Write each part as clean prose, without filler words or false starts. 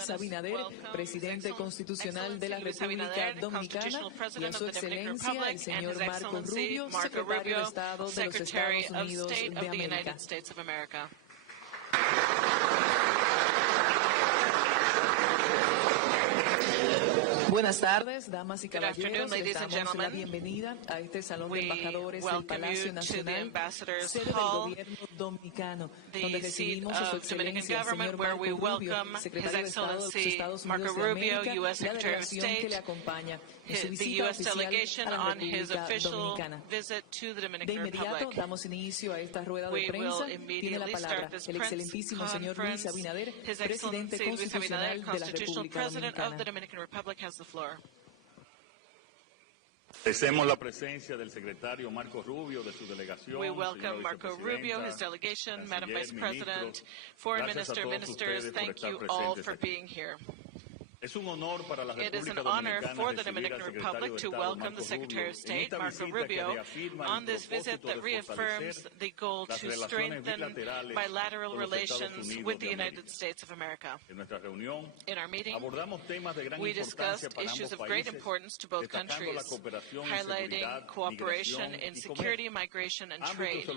Luis Abinader, presidente constitucional de la República Dominicana, y a su excelencia el señor Marco Rubio, secretario de Estado de los Estados Unidos de América. Buenas tardes, damas y caballeros. Les damos la bienvenida a este Salón de Embajadores del Palacio Nacional, sede del Gobierno Dominicano, donde recibimos a su excelencia, el señor Marco Rubio, secretario de Estado de los Estados Unidos de América, y la delegación que le acompaña en su visita oficial a la República Dominicana. De inmediato damos inicio a esta rueda de prensa. Tiene la palabra el excelentísimo señor Luis Abinader, presidente constitucional de la República Dominicana. Agradecemos la presencia del secretario Marco Rubio, de su delegación. We welcome Marco Rubio, his delegation, Madam Vice President, Foreign Minister, ministers. Thank you all for being here. Es un honor para la It is an honor for the Dominican Republic to welcome the Secretary of State, Marco Rubio, on this visit that reaffirms the goal to strengthen bilateral relations with the United States of America. In our meeting, we discussed issues of great importance to both countries, highlighting cooperation in security, migration, and trade,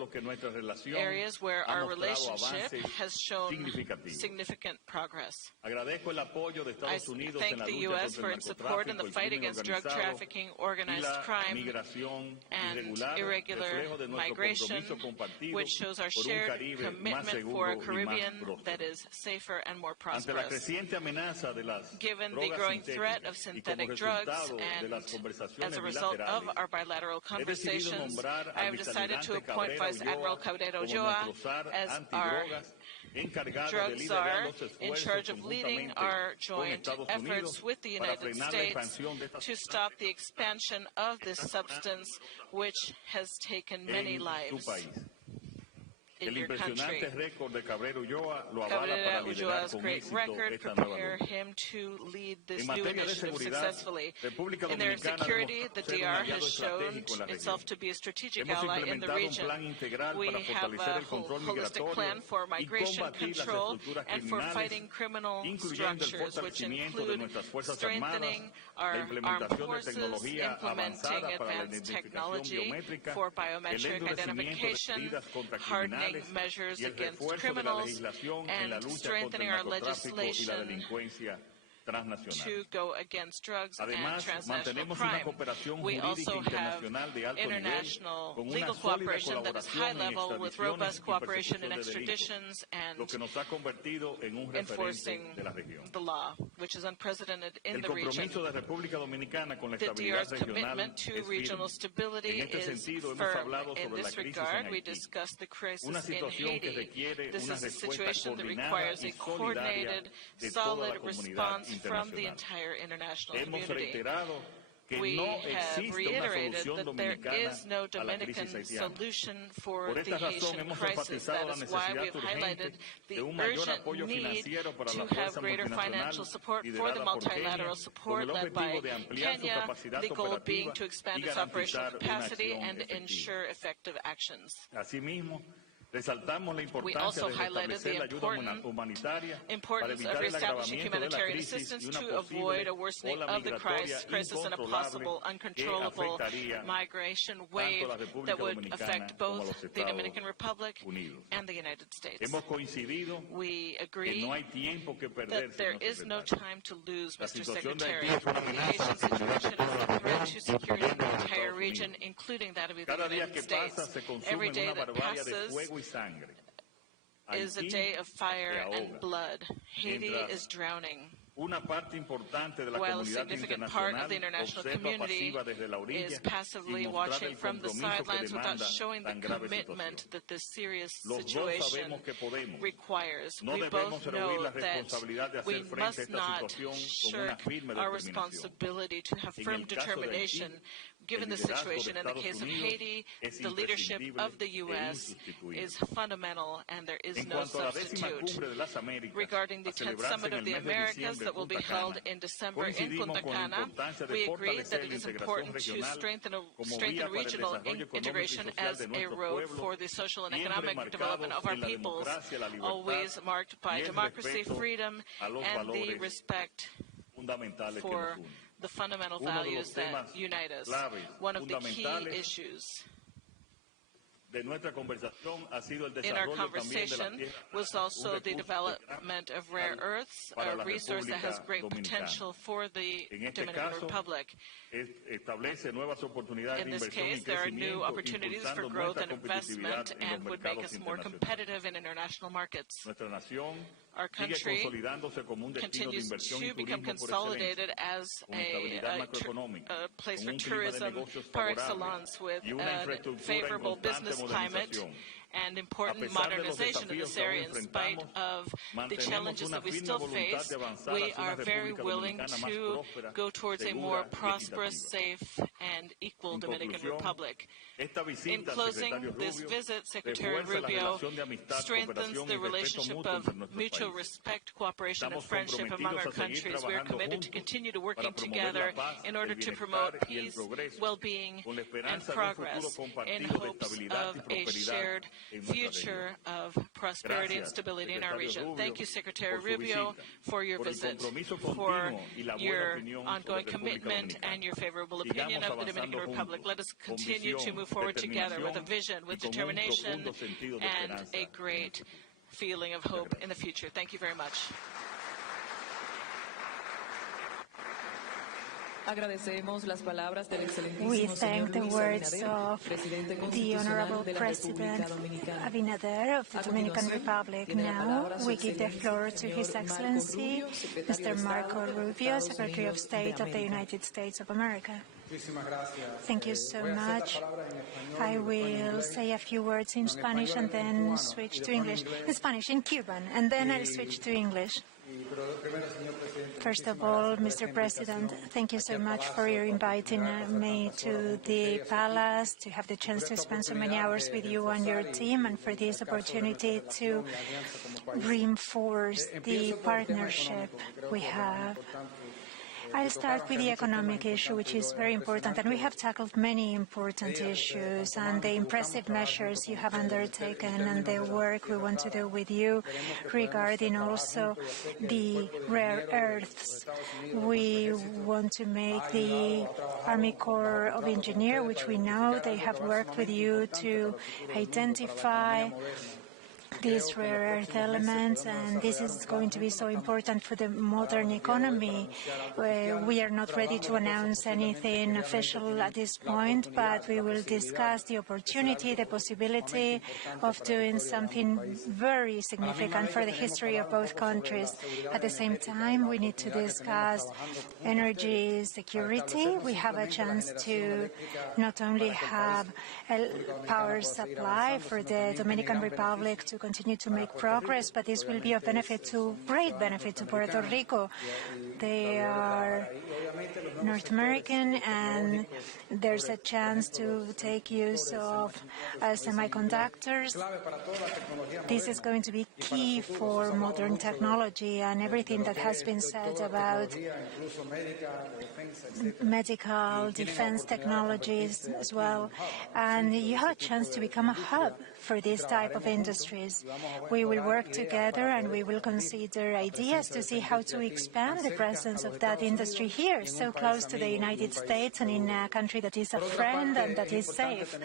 areas where our relationship has shown significant progress. I thank the U.S. for its support in the fight against drug trafficking, organized crime, and irregular migration, which shows our shared commitment for a Caribbean that is safer and more prosperous. Given the growing threat of synthetic drugs and as a result of our bilateral conversations, I have decided to appoint Vice Admiral Cabrera Ulloa as our drug czar, in charge of leading our joint efforts with the United States to stop the expansion of this substance, which has taken many lives in your country. Cabrera Ulloa's great record prepare him to lead this new initiative successfully. In their security, the DR has shown itself to be a strategic ally in the region. We have a holistic plan for migration control and for fighting criminal structures, which include strengthening our armed forces, implementing advanced technology for biometric identification, hardening measures against criminals, and strengthening our legislation to go against drugs and transnational crime. We also have international legal cooperation that is high level, with robust cooperation in extraditions and enforcing the law, which is unprecedented in the region. The DR's commitment to regional stability is firm. In this regard, we discussed the crisis in Haiti. This is a situation that requires a coordinated, solid response from the entire international community. We have reiterated that there is no Dominican solution for the Haitian crisis. That is why we have highlighted the urgent need to have greater financial support for the multilateral support led by Kenya, the goal being to expand its operational capacity and ensure effective actions. We also highlighted the importance of reestablishing humanitarian assistance to avoid a worsening of the crisis and a possible uncontrollable migration wave that would affect both the Dominican Republic and the United States. We agree that there is no time to lose, Mr. Secretary. The Haitian situation is a threat to security in the entire region, including that of the United States. Every day that passes is a day of fire and blood. Haiti is drowning. While a significant part of the international community is passively watching from the sidelines without showing the commitment that this serious situation requires, we both know that we must not shirk our responsibility to have firm determination. Given the situation in the case of Haiti, the leadership of the U.S. is fundamental and there is no substitute. Regarding the 10th Summit of the Americas that will be held in December in Punta Cana, we agree that it is important to strengthen regional integration as a road for the social and economic development of our peoples, always marked by democracy, freedom, and the respect for the fundamental values that unite us. One of the key issues in our conversation was also the development of rare earths, a resource that has great potential for the Dominican Republic. In this case, there are new opportunities for growth and investment and would make us more competitive in international markets. Our country continues to become consolidated as a place for tourism par excellence with a favorable business climate and important modernization in this area. In spite of the challenges that we still face, we are very willing to go towards a more prosperous, safe, and equal Dominican Republic. In closing, this visit, Secretary Rubio strengthens the relationship of mutual respect, cooperation, and friendship among our countries. We are committed to continue to working together in order to promote peace, well-being, and progress in hopes of a shared future of prosperity and stability in our region. Thank you, Secretary Rubio, for your visit, for your ongoing commitment and your favorable opinion of the Dominican Republic. Let us continue to move forward together with a vision, with determination, and a great feeling of hope in the future. Thank you very much. We thank the words of the Honorable President Abinader of the Dominican Republic. Now we give the floor to His Excellency, Mr. Marco Rubio, Secretary of State of the United States of America. Thank you so much. I will say a few words in Spanish and then switch to English. In Spanish, in Cuban, and then I'll switch to English. First of all, Mr. President, thank you so much for your inviting me to the palace, to have the chance to spend so many hours with you and your team, and for this opportunity to reinforce the partnership we have. I'll start with the economic issue, which is very important, and we have tackled many important issues, and the impressive measures you have undertaken and the work we want to do with you regarding also the rare earths. We want to make the Army Corps of Engineers, which we know they have worked with you to identify these rare earth elements, and this is going to be so important for the modern economy. We are not ready to announce anything official at this point, but we will discuss the opportunity, the possibility of doing something very significant for the history of both countries. At the same time, we need to discuss energy security. We have a chance to not only have a power supply for the Dominican Republic to continue to make progress, but this will be of great benefit to Puerto Rico. They are North American, and there's a chance to take use of semiconductors. This is going to be key for modern technology and everything that has been said about medical defense technologies as well. And you have a chance to become a hub for this type of industries. We will work together and we will consider ideas to see how to expand the presence of that industry here, so close to the United States and in a country that is a friend and that is safe.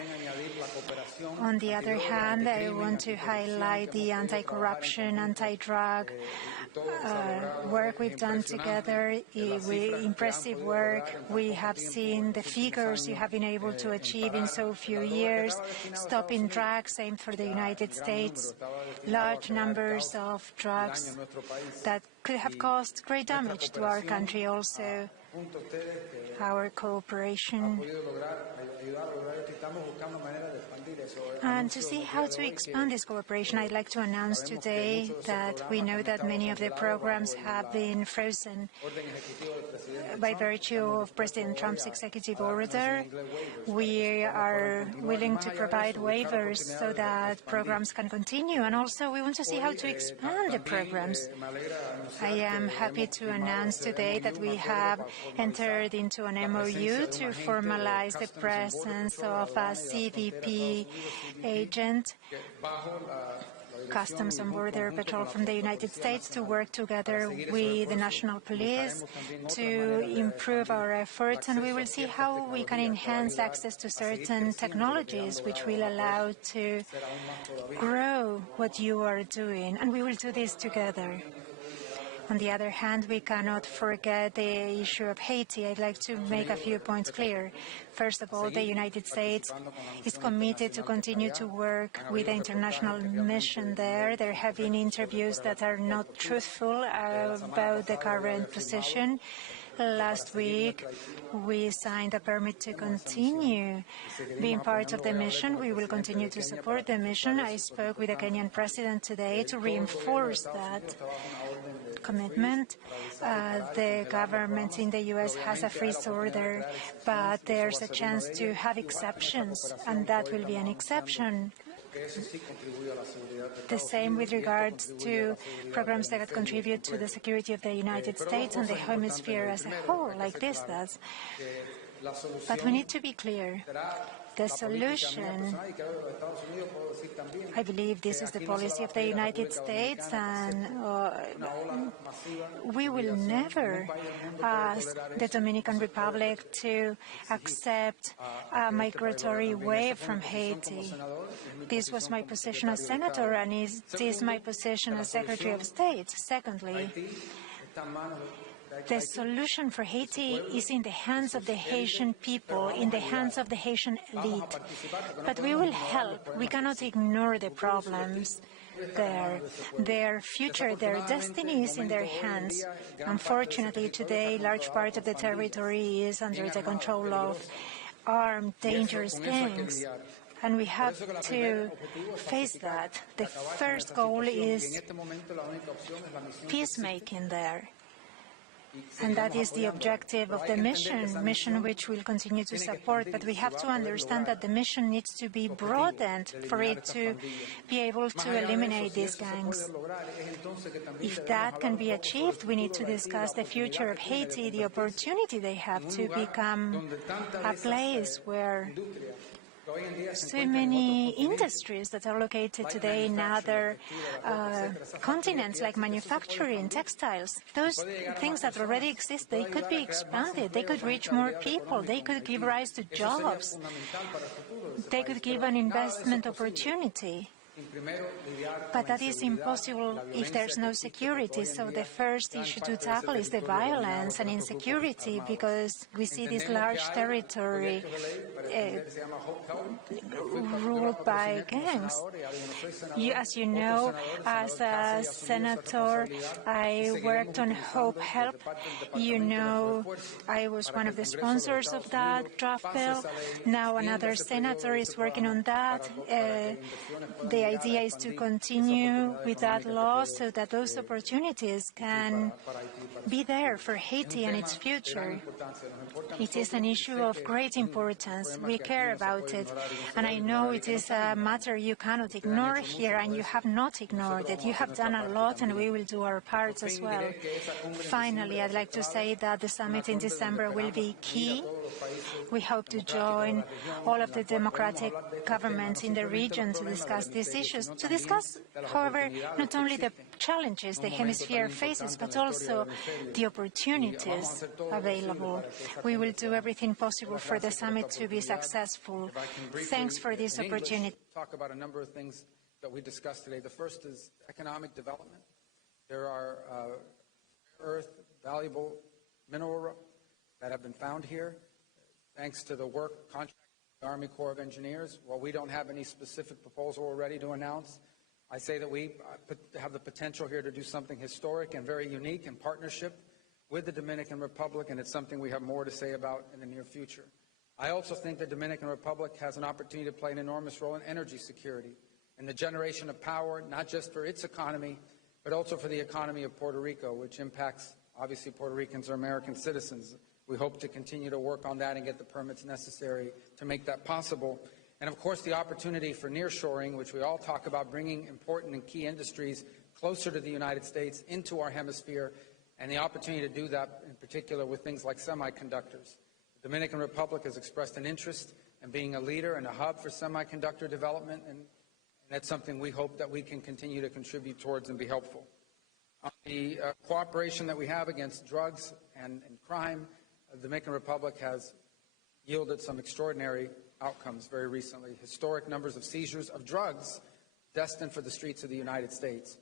On the other hand, I want to highlight the anti-corruption, anti-drug work we've done together. Impressive work. We have seen the figures you have been able to achieve in so few years. Stopping drugs, same for the United States. Large numbers of drugs that could have caused great damage to our country also. Our cooperation And to see how to expand this cooperation, I'd like to announce today that we know that many of the programs have been frozen by virtue of President Trump's executive order. We are willing to provide waivers so that programs can continue, and also we want to see how to expand the programs. I am happy to announce today that we have entered into an MOU to formalize the presence of a CBP agent, Customs and Border Patrol from the United States, to work together with the national police to improve our efforts, and we will see how we can enhance access to certain technologies which will allow to grow what you are doing, and we will do this together. On the other hand, we cannot forget the issue of Haiti. I'd like to make a few points clear. First of all, the United States is committed to continue to work with the international mission there. There have been interviews that are not truthful about the current position. Last week, we signed a permit to continue being part of the mission. We will continue to support the mission. I spoke with the Kenyan president today to reinforce that commitment. The government in the U.S. has a freeze order, but there's a chance to have exceptions, and that will be an exception. The same with regards to programs that contribute to the security of the United States and the hemisphere as a whole, like this does. But we need to be clear. The solution, I believe this is the policy of the United States, and we will never ask the Dominican Republic to accept a migratory wave from Haiti. This was my position as senator, and it is my position as Secretary of State. Secondly, the solution for Haiti is in the hands of the Haitian people, in the hands of the Haitian elite. But we will help. We cannot ignore the problems there. Their future, their destiny is in their hands. Unfortunately, today, large part of the territory is under the control of armed, dangerous gangs. And we have to face that. The first goal is peacemaking there. And that is the objective of the mission which we'll continue to support. But we have to understand that the mission needs to be broadened for it to be able to eliminate these gangs. If that can be achieved, we need to discuss the future of Haiti, the opportunity they have to become a place where so many industries that are located today in other continents, like manufacturing, textiles, those things that already exist, they could be expanded. They could reach more people. They could give rise to jobs. They could give an investment opportunity. But that is impossible if there's no security. So the first issue to tackle is the violence and insecurity, because we see this large territory ruled by gangs. As you know, as a senator, I worked on Hope Help. You know, I was one of the sponsors of that draft bill. Now another senator is working on that. The idea is to continue with that law so that those opportunities can be there for Haiti and its future. It is an issue of great importance. We care about it. And I know it is a matter you cannot ignore here, and you have not ignored it. You have done a lot, and we will do our parts as well. Finally, I'd like to say that the summit in December will be key. We hope to join all of the democratic governments in the region to discuss these issues. To discuss, however, not only the challenges the hemisphere faces, but also the opportunities available. We will do everything possible for the summit to be successful. Thanks for this opportunity. Talk about a number of things that we discussed today. The first is economic development. There are earth, valuable mineral that have been found here, thanks to the work contracted with the Army Corps of Engineers. While we don't have any specific proposal we're ready to announce, I say that we have the potential here to do something historic and very unique in partnership with the Dominican Republic, and it's something we have more to say about in the near future. I also think the Dominican Republic has an opportunity to play an enormous role in energy security and the generation of power, not just for its economy, but also for the economy of Puerto Rico, which impacts, obviously, Puerto Ricans or American citizens. We hope to continue to work on that and get the permits necessary to make that possible. And, of course, the opportunity for nearshoring, which we all talk about, bringing important and key industries closer to the United States into our hemisphere, and the opportunity to do that in particular with things like semiconductors. The Dominican Republic has expressed an interest in being a leader and a hub for semiconductor development, and that's something we hope that we can continue to contribute towards and be helpful. The cooperation that we have against drugs and crime, the Dominican Republic has yielded some extraordinary outcomes very recently. Historic numbers of seizures of drugs destined for the streets of the United States.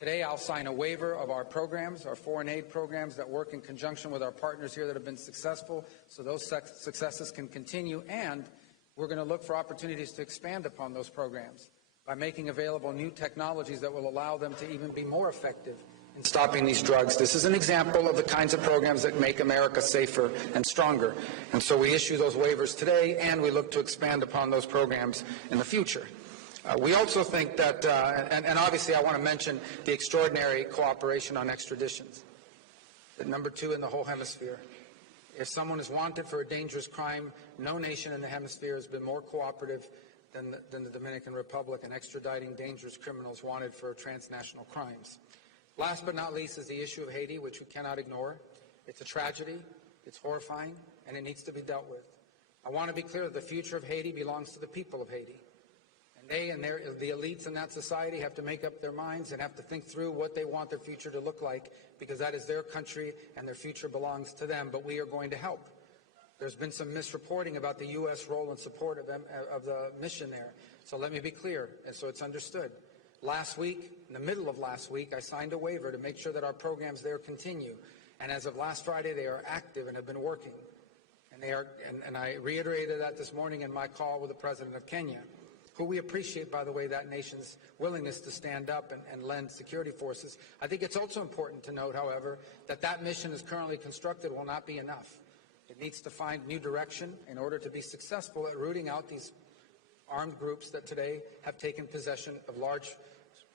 Today, I'll sign a waiver of our programs, our foreign aid programs that work in conjunction with our partners here that have been successful, so those successes can continue, and we're going to look for opportunities to expand upon those programs by making available new technologies that will allow them to even be more effective in stopping these drugs. This is an example of the kinds of programs that make America safer and stronger. And so we issue those waivers today, and we look to expand upon those programs in the future. We also think that, and obviously I want to mention the extraordinary cooperation on extraditions. Number 2 in the whole hemisphere. If someone is wanted for a dangerous crime, no nation in the hemisphere has been more cooperative than the Dominican Republic in extraditing dangerous criminals wanted for transnational crimes. Last but not least is the issue of Haiti, which we cannot ignore. It's a tragedy, it's horrifying, and it needs to be dealt with. I want to be clear that the future of Haiti belongs to the people of Haiti. They and the elites in that society have to make up their minds and have to think through what they want their future to look like, because that is their country and their future belongs to them, but we are going to help. There's been some misreporting about the U.S. role and support of the mission there. So let me be clear, and so it's understood. Last week, in the middle of last week, I signed a waiver to make sure that our programs there continue. And as of last Friday, they are active and have been working. And they are, and I reiterated that this morning in my call with the President of Kenya, who we appreciate, by the way, that nation's willingness to stand up and lend security forces. I think it's also important to note, however, that that mission as currently constructed will not be enough. It needs to find new direction in order to be successful at rooting out these armed groups that today have taken possession of large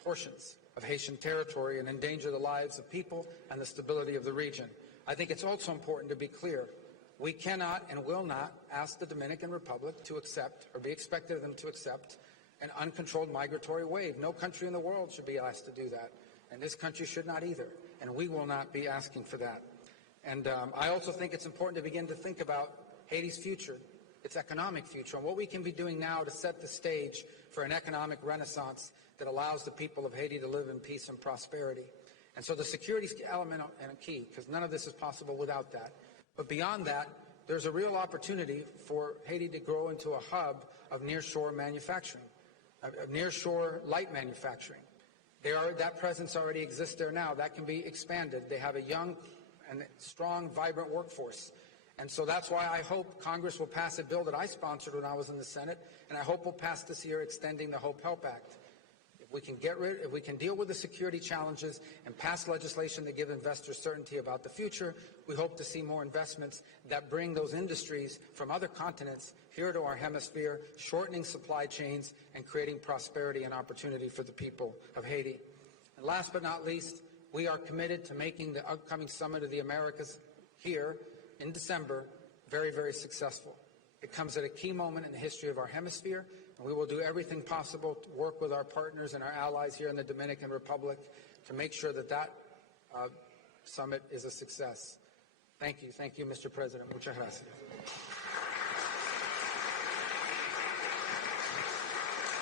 portions of Haitian territory and endanger the lives of people and the stability of the region. I think it's also important to be clear. We cannot and will not ask the Dominican Republic to accept, or be expected of them to accept, an uncontrolled migratory wave. No country in the world should be asked to do that, and this country should not either, and we will not be asking for that. And I also think it's important to begin to think about Haiti's future, its economic future, and what we can be doing now to set the stage for an economic renaissance that allows the people of Haiti to live in peace and prosperity. And so the security element is key, because none of this is possible without that. But beyond that, there's a real opportunity for Haiti to grow into a hub of nearshore manufacturing, of nearshore light manufacturing. That presence already exists there now. That can be expanded. They have a young and strong, vibrant workforce. And so that's why I hope Congress will pass a bill that I sponsored when I was in the Senate, and I hope we'll pass this year extending the Hope Help Act. If we can deal with the security challenges and pass legislation that give investors certainty about the future, we hope to see more investments that bring those industries from other continents here to our hemisphere, shortening supply chains and creating prosperity and opportunity for the people of Haiti. And last but not least, we are committed to making the upcoming Summit of the Americas here in December very, very successful. It comes at a key moment in the history of our hemisphere, and we will do everything possible to work with our partners and our allies here in the Dominican Republic to make sure that that summit is a success. Thank you. Thank you, Mr. President. Muchas gracias.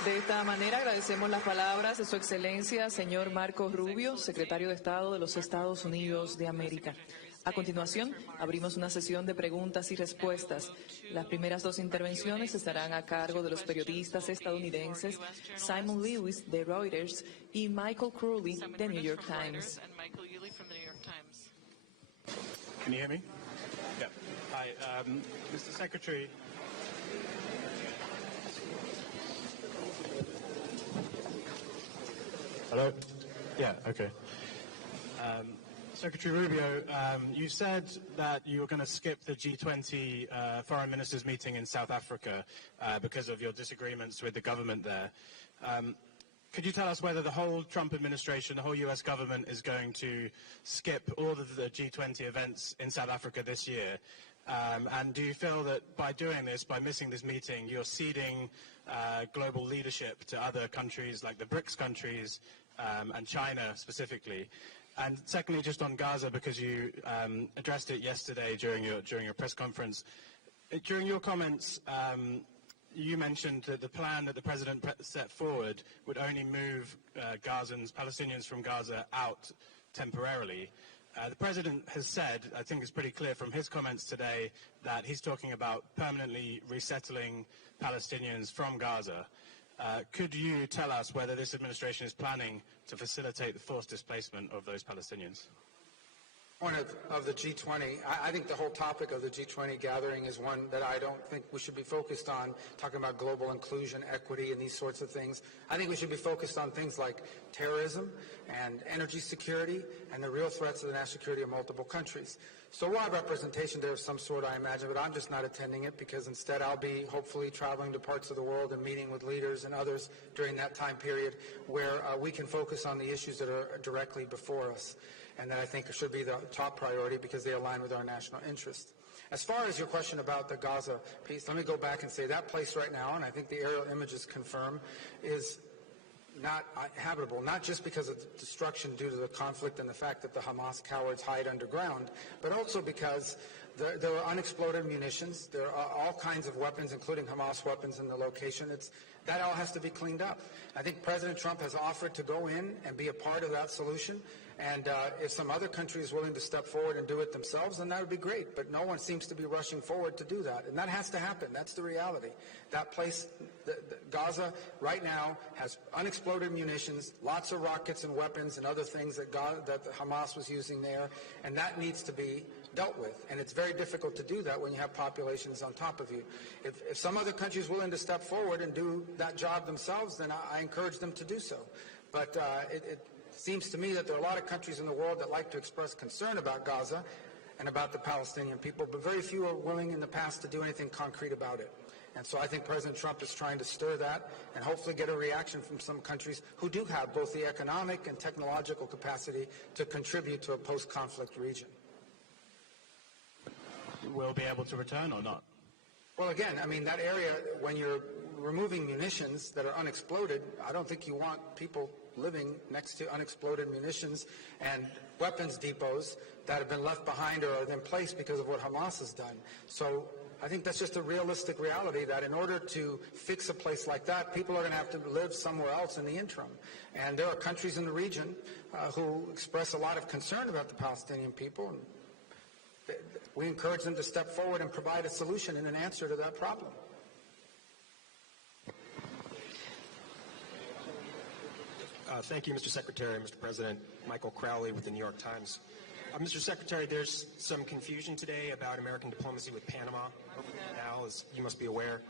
De esta manera agradecemos las palabras de Su Excelencia, señor Marco Rubio, secretario de Estado de los Estados Unidos de América. A continuación, abrimos una sesión de preguntas y respuestas. Las primeras dos intervenciones estarán a cargo de los periodistas estadounidenses Simon Lewis, de Reuters, y Michael Crowley, de New York Times. Can you hear me? Yeah. Hi, Mr. Secretary. Hello? Yeah, okay. Secretary Rubio, you said that you were going to skip the G20 foreign ministers meeting in South Africa because of your disagreements with the government there. Could you tell us whether the whole Trump administration, the whole U.S. government, is going to skip all of the G20 events in South Africa this year? And do you feel that by doing this, by missing this meeting, you're ceding global leadership to other countries like the BRICS countries and China specifically? And secondly, just on Gaza, because you addressed it yesterday during your press conference, during your comments, you mentioned that the plan that the president set forward would only move Palestinians from Gaza out temporarily. The president has said, I think it's pretty clear from his comments today, that he's talking about permanently resettling Palestinians from Gaza. Could you tell us whether this administration is planning to facilitate the forced displacement of those Palestinians? Point of the G20, I think the whole topic of the G20 gathering is one that I don't think we should be focused on, talking about global inclusion, equity, and these sorts of things. I think we should be focused on things like terrorism and energy security and the real threats to the national security of multiple countries. So we'll have representation there of some sort, I imagine, but I'm just not attending it because instead I'll be hopefully traveling to parts of the world and meeting with leaders and others during that time period where we can focus on the issues that are directly before us, and that I think should be the top priority because they align with our national interest. As far as your question about the Gaza piece, let me go back and say that place right now, and I think the aerial images confirm, is not habitable, not just because of destruction due to the conflict and the fact that the Hamas cowards hide underground, but also because there are unexploded munitions. There are all kinds of weapons, including Hamas weapons in the location. That all has to be cleaned up. I think President Trump has offered to go in and be a part of that solution. And if some other country is willing to step forward and do it themselves, then that would be great. But no one seems to be rushing forward to do that. And that has to happen. That's the reality. That place, Gaza, right now has unexploded munitions, lots of rockets and weapons and other things that Hamas was using there. And that needs to be dealt with. And it's very difficult to do that when you have populations on top of you. If some other country is willing to step forward and do that job themselves, then I encourage them to do so. But it seems to me that there are a lot of countries in the world that like to express concern about Gaza and about the Palestinian people, but very few are willing in the past to do anything concrete about it. And so I think President Trump is trying to stir that and hopefully get a reaction from some countries who do have both the economic and technological capacity to contribute to a post-conflict region. Will be able to return or not? Well, again, I mean, that area, when you're removing munitions that are unexploded, I don't think you want people living next to unexploded munitions and weapons depots that have been left behind or are in place because of what Hamas has done. So I think that's just a realistic reality that in order to fix a place like that, people are going to have to live somewhere else in the interim. And there are countries in the region who express a lot of concern about the Palestinian people. And we encourage them to step forward and provide a solution and an answer to that problem. Thank you, Mr. Secretary, Mr. President. Michael Crowley with the New York Times. Mr. Secretary, there's some confusion today about American diplomacy with Panama now, as you must be aware.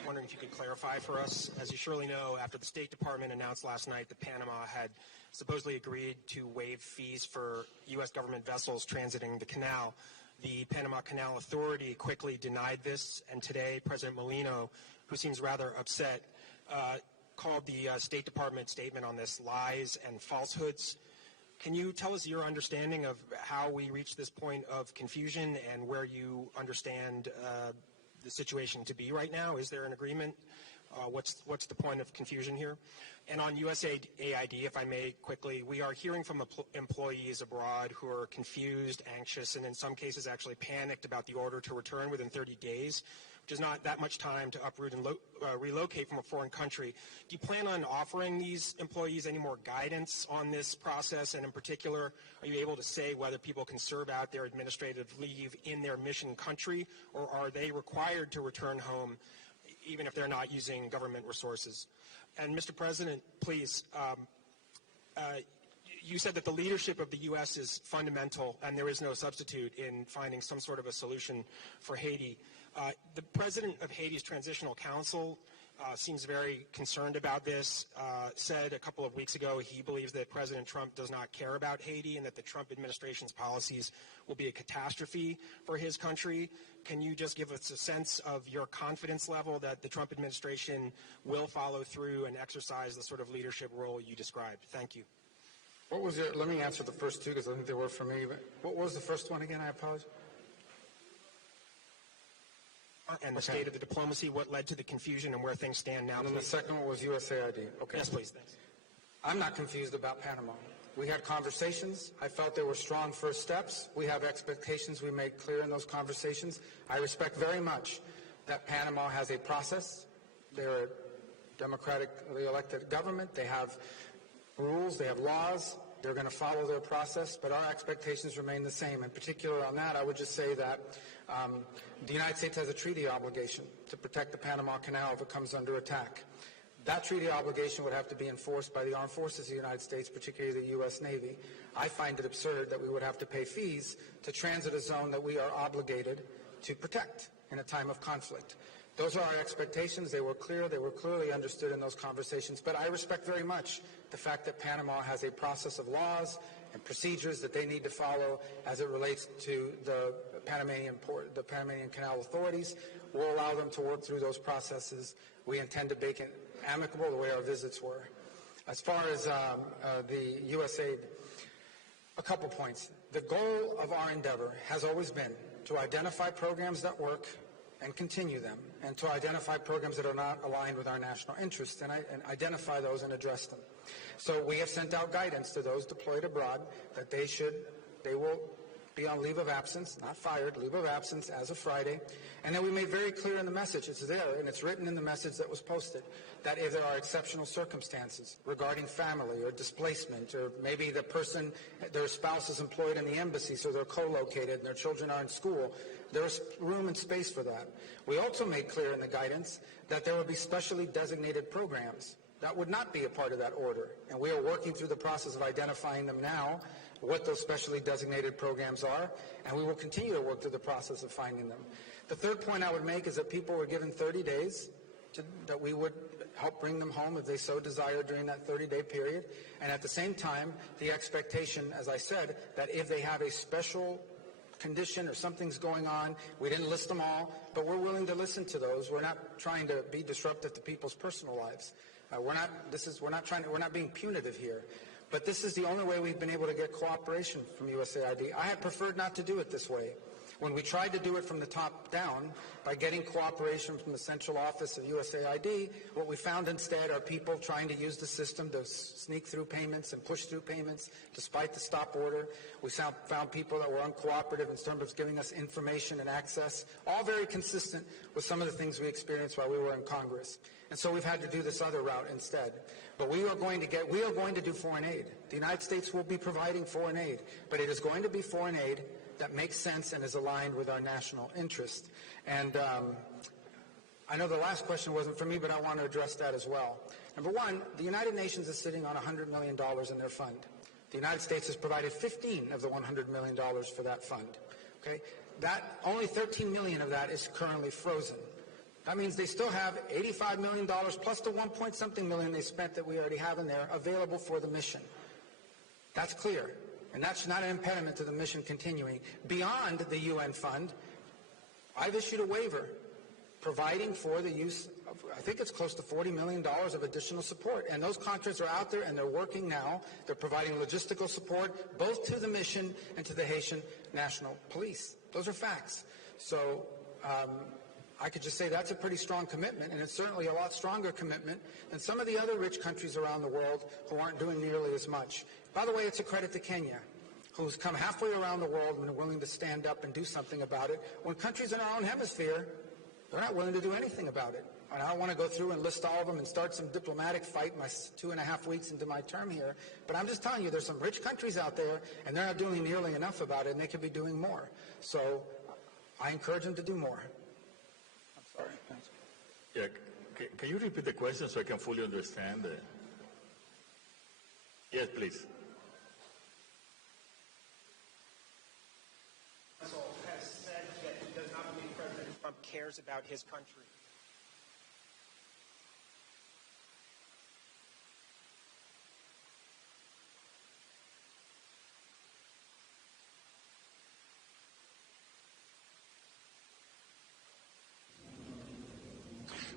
I'm wondering if you could clarify for us. As you surely know, after the State Department announced last night that Panama had supposedly agreed to waive fees for U.S. government vessels transiting the canal, the Panama Canal Authority quickly denied this, and today President Molino, who seems rather upset, called the State Department statement on this lies and falsehoods. Can you tell us your understanding of how we reached this point of confusion and where you understand the situation to be right now? Is there an agreement? What's the point of confusion here? And on USAID, if I may quickly, we are hearing from employees abroad who are confused, anxious, and in some cases actually panicked about the order to return within 30 days, which is not that much time to uproot and relocate from a foreign country. Do you plan on offering these employees any more guidance on this process? And in particular, are you able to say whether people can serve out their administrative leave in their mission country, or are they required to return home even if they're not using government resources? And Mr. President, please, you said that the leadership of the U.S. is fundamental and there is no substitute in finding some sort of a solution for Haiti. The president of Haiti's Transitional Council seems very concerned about this, said a couple of weeks ago he believes that President Trump does not care about Haiti and that the Trump administration's policies will be a catastrophe for his country. Can you just give us a sense of your confidence level that the Trump administration will follow through and exercise the sort of leadership role you described? Thank you. What was your, let me answer the first two because I think they were for me. But what was the first one again? I apologize. And the state of the diplomacy, what led to the confusion and where things stand now. And then the second one was USAID. Okay. Yes, please. Thanks. I'm not confused about Panama. We had conversations. I felt there were strong first steps. We have expectations we made clear in those conversations. I respect very much that Panama has a process. They're a democratically elected government. They have rules. They have laws. They're going to follow their process, but our expectations remain the same. In particular on that, I would just say that the United States has a treaty obligation to protect the Panama Canal if it comes under attack. That treaty obligation would have to be enforced by the armed forces of the United States, particularly the U.S. Navy. I find it absurd that we would have to pay fees to transit a zone that we are obligated to protect in a time of conflict. Those are our expectations. They were clear. They were clearly understood in those conversations. But I respect very much the fact that Panama has a process of laws and procedures that they need to follow as it relates to the Panamanian Canal authorities. We'll allow them to work through those processes. We intend to make it amicable the way our visits were. As far as the USAID, a couple points. The goal of our endeavor has always been to identify programs that work and continue them, and to identify programs that are not aligned with our national interests and identify those and address them. So we have sent out guidance to those deployed abroad that they will be on leave of absence, not fired, leave of absence as of Friday. And then we made very clear in the message, it's there and it's written in the message that was posted, that if there are exceptional circumstances regarding family or displacement, or maybe their spouse is employed in the embassy so they're co-located and their children are in school, there's room and space for that. We also made clear in the guidance that there would be specially designated programs that would not be a part of that order. And we are working through the process of identifying them now, what those specially designated programs are, and we will continue to work through the process of finding them. The third point I would make is that people were given 30 days that we would help bring them home if they so desire during that 30-day period. And at the same time, the expectation, as I said, that if they have a special condition or something's going on, we didn't list them all, but we're willing to listen to those. We're not trying to be disruptive to people's personal lives. We're not being punitive here. But this is the only way we've been able to get cooperation from USAID. I had preferred not to do it this way. When we tried to do it from the top down, by getting cooperation from the central office of USAID, what we found instead are people trying to use the system to sneak through payments and push through payments despite the stop order. We found people that were uncooperative in terms of giving us information and access, all very consistent with some of the things we experienced while we were in Congress. And so we've had to do this other route instead. But we are going to do foreign aid. The United States will be providing foreign aid, but it is going to be foreign aid that makes sense and is aligned with our national interest. And I know the last question wasn't for me, but I want to address that as well. Number one, the United Nations is sitting on $100 million in their fund. The United States has provided 15 of the $100 million for that fund. Okay? Only 13 million of that is currently frozen. That means they still have $85 million plus the 1-point-something million they spent that we already have in there available for the mission. That's clear. And that's not an impediment to the mission continuing. Beyond the UN fund, I've issued a waiver providing for the use of, I think it's close to $40 million of additional support. And those contracts are out there and they're working now. They're providing logistical support both to the mission and to the Haitian National Police. Those are facts. So I could just say that's a pretty strong commitment, and it's certainly a lot stronger commitment than some of the other rich countries around the world who aren't doing nearly as much. By the way, it's a credit to Kenya, who's come halfway around the world and are willing to stand up and do something about it, when countries in our own hemisphere, they're not willing to do anything about it. And I don't want to go through and list all of them and start some diplomatic fight my 2.5 weeks into my term here, but I'm just telling you there's some rich countries out there, and they're not doing nearly enough about it, and they could be doing more. So I encourage them to do more. Sorry. Yeah, can you repeat the question so I can fully understand? Yes, please. Has said that he does not believe President Trump cares about his country.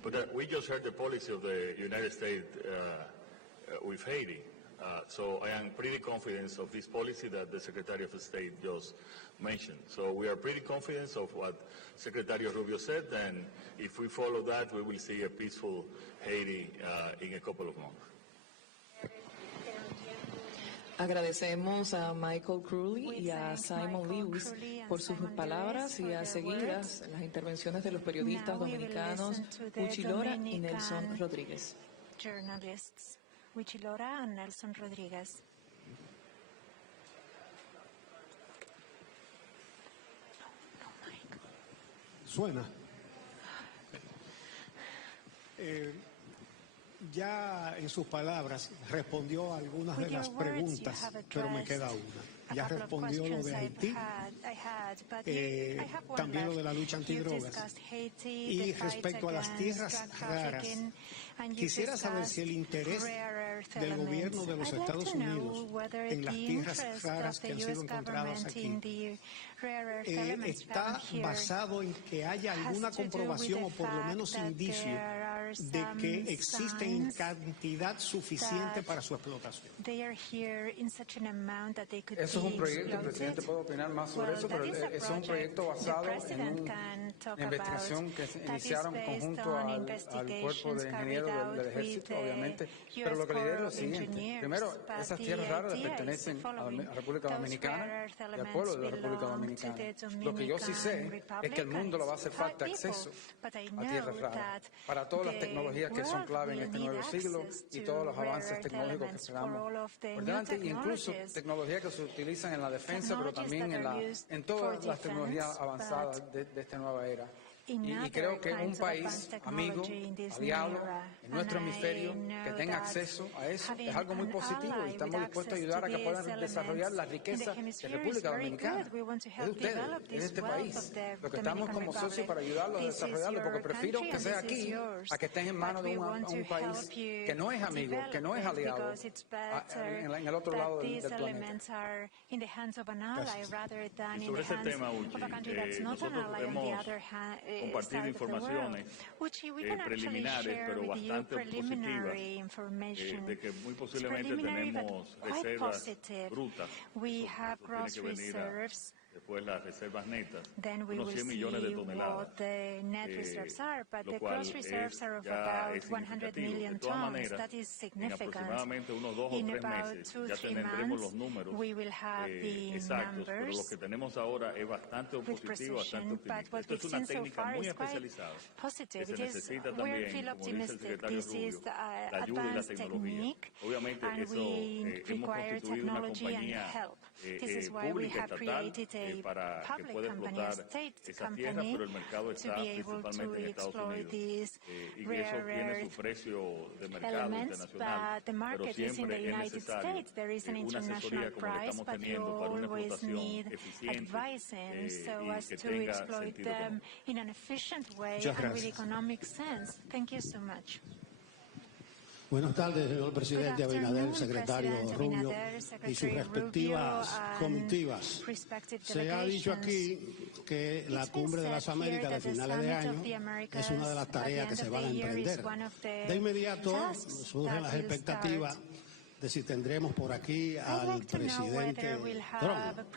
But we just heard the policy of the United States with Haiti. So I am pretty confident of this policy that the Secretary of State just mentioned. So we are pretty confident of what Secretary Rubio said, and if we follow that, we will see a peaceful Haiti in a couple of months. Agradecemos a Michael Crowley y a Simon Lewis por sus palabras y a seguidas las intervenciones de los periodistas dominicanos Uchi Lora y Nelson Rodríguez. Journalists Uchi Lora and Nelson Rodríguez. Suena. Ya en sus palabras respondió a algunas de las preguntas, pero me queda una. Ya respondió lo de Haití, también lo de la lucha antidrogas. Y respecto a las tierras raras, quisiera saber si el interés del gobierno de los Estados Unidos en las tierras raras que han sido encontradas aquí está basado en que haya alguna comprobación o por lo menos indicio de que existen en cantidad suficiente para su explotación. Eso es un proyecto, el presidente puede opinar más sobre eso, pero eso es un proyecto basado en una investigación que iniciaron conjunto al cuerpo de ingenieros del ejército, obviamente, pero lo que le diré es lo siguiente. Primero, esas tierras raras le pertenecen a la República Dominicana y al pueblo de la República Dominicana. Lo que yo sí sé es que el mundo le va a hacer falta acceso a tierras raras para todas las tecnologías que son clave en este nuevo siglo y todos los avances tecnológicos que esperamos por delante, e incluso tecnologías que se utilizan en la defensa, pero también en todas las tecnologías avanzadas de esta nueva era. Y creo que un país amigo, aliado, en nuestro hemisferio, que tenga acceso a eso, es algo muy positivo y estamos dispuestos a ayudar a que puedan desarrollar la riqueza de República Dominicana. Es de ustedes, es de este país. Lo que estamos como socios para ayudarlos a desarrollarlo, porque prefiero que sea aquí a que estén en manos de un país que no es amigo, que no es aliado, en el otro lado del planeta. Y sobre ese tema, Uchi, nosotros hemos compartido informaciones preliminares, pero bastante positivas, de que muy posiblemente tenemos reservas brutas, tiene que venir después las reservas netas, unos 100 millones de toneladas, lo cual ya es significativo. De todas maneras, en aproximadamente unos 2 o 3 meses ya tendremos los números exactos, pero lo que tenemos ahora es bastante positivo, bastante optimista. Esto es una técnica muy especializada que se necesita también, como dice el secretario Rubio, la ayuda y la tecnología. Obviamente hemos constituido una compañía pública estatal para que pueda explotar esas tierras, pero el mercado está principalmente en Estados Unidos y que eso tiene su precio de mercado internacional, pero siempre es necesario una asesoría como la que estamos teniendo para una explotación eficiente y que tenga sentido común. Buenas tardes, señor presidente Abinader, secretario Rubio y sus respectivas comitivas. Se ha dicho aquí que la Cumbre de las Américas de finales de año es una de las tareas que se van a emprender. De inmediato surgen las expectativas de si tendremos por aquí al presidente Trump.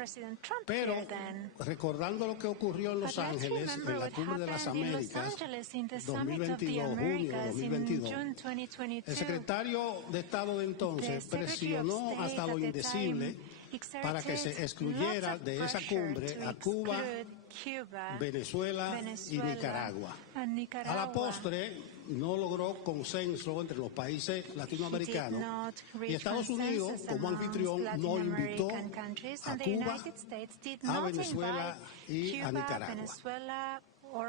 Pero recordando lo que ocurrió en Los Ángeles en la Cumbre de las Américas 2022, junio de 2022, el secretario de Estado de entonces presionó hasta lo indecible para que se excluyera de esa cumbre a Cuba, Venezuela y Nicaragua. A la postre no logró consenso entre los países latinoamericanos y Estados Unidos, como anfitrión, no invitó a Cuba, a Venezuela y a Nicaragua.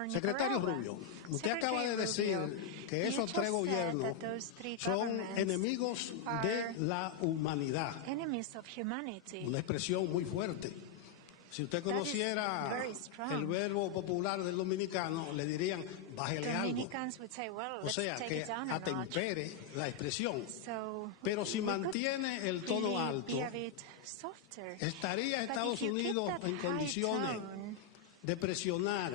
Secretario Rubio, usted acaba de decir que esos 3 gobiernos son enemigos de la humanidad. Una expresión muy fuerte. Si usted conociera el verbo popular del dominicano, le dirían, bájele algo. O sea, que atempere la expresión. Pero si mantiene el tono alto, ¿estaría Estados Unidos en condiciones de presionar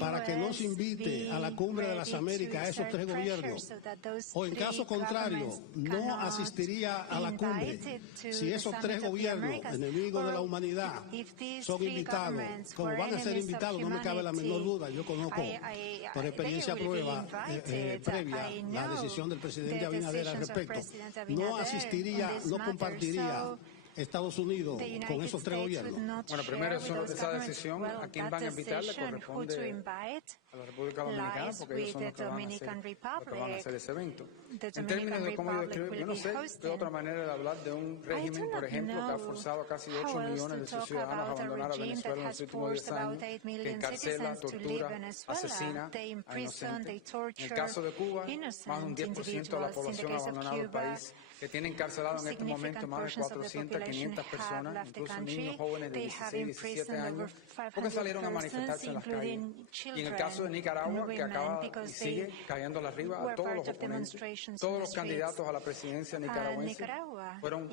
para que no se invite a la cumbre de las Américas a esos tres gobiernos? O en caso contrario, no asistiría a la cumbre si esos tres gobiernos, enemigos de la humanidad, son invitados. Como van a ser invitados, no me cabe la menor duda. Yo conozco por experiencia previa la decisión del presidente Abinader al respecto. No asistiría, no compartiría Estados Unidos con esos tres gobiernos. Bueno, primero esa decisión, ¿a quién van a invitar? Le corresponde a la República Dominicana, porque ellos son los que van a hacer ese evento. En términos de cómo yo describo, yo no sé de otra manera de hablar de un régimen, por ejemplo, que ha forzado a casi 8 millones de sus ciudadanos a abandonar a Venezuela en los últimos 10 años, que encarcela, tortura, asesina a inocentes. En el caso de Cuba, más de un 10% de la población ha abandonado el país, que tiene encarcelado en este momento más de 400, 500 personas, incluso niños jóvenes de 16, 17 años, porque salieron a manifestarse en las calles. Y en el caso de Nicaragua, que acaba y sigue cayendo arriba a todos los oponentes, todos los candidatos a la presidencia nicaragüense fueron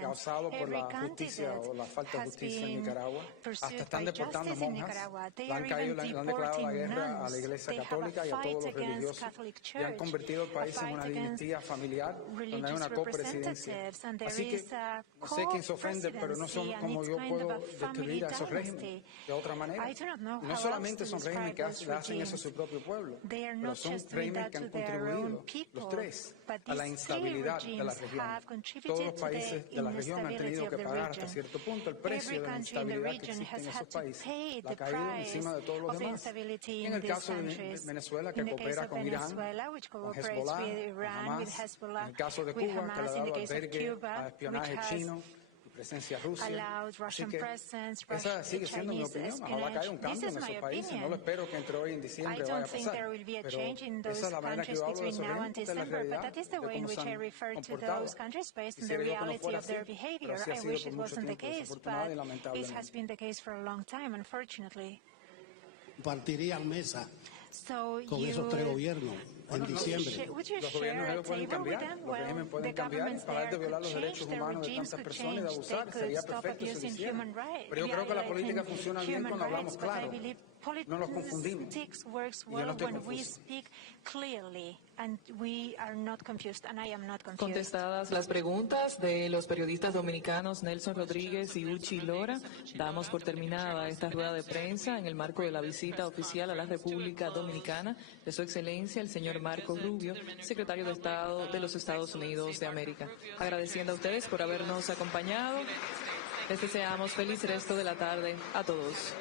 causados por la justicia o la falta de justicia en Nicaragua. Hasta están deportando monjas, le han declarado la guerra a la Iglesia Católica y a todos los religiosos, y han convertido el país en una dinastía familiar donde hay una copresidencia. Así que no sé quién se ofende, pero no son como yo puedo describir a esos regímenes de otra manera. No solamente son regímenes que le hacen eso a su propio pueblo, pero son regímenes que han contribuido, los tres, a la instabilidad de la región. Todos los países de la región han tenido que pagar hasta cierto punto el precio de la instabilidad que existe en esos países. La ha caído encima de todos los demás. En el caso de Venezuela, que coopera con Irán, con Hezbollah, con Hamas. En el caso de Cuba, que le ha dado albergue a espionaje chino y presencia rusa. Así que esa sigue siendo mi opinión. Ojalá que haya un cambio en esos países. No lo espero que entre hoy en diciembre vaya a pasar. Pero esa es la manera que yo hablo de esos regímenes, de la realidad, de cómo se han comportado. Quisiera yo que no fuera así, pero así ha sido por mucho tiempo, desafortunadamente y lamentablemente. Partirían mesa con esos tres gobiernos en diciembre. Los gobiernos pueden cambiar, los regímenes pueden cambiar, parar de violar los derechos humanos de tantas personas y de abusar, sería perfecto si lo hicieran. Pero yo creo que la política funciona bien cuando hablamos claro, no nos confundimos. Y yo no estoy confuso. Contestadas las preguntas de los periodistas dominicanos Nelson Rodríguez y Uchi Lora, damos por terminada esta rueda de prensa en el marco de la visita oficial a la República Dominicana de Su Excelencia el señor Marco Rubio, secretario de Estado de los Estados Unidos de América. Agradeciendo a ustedes por habernos acompañado. Les deseamos feliz resto de la tarde a todos.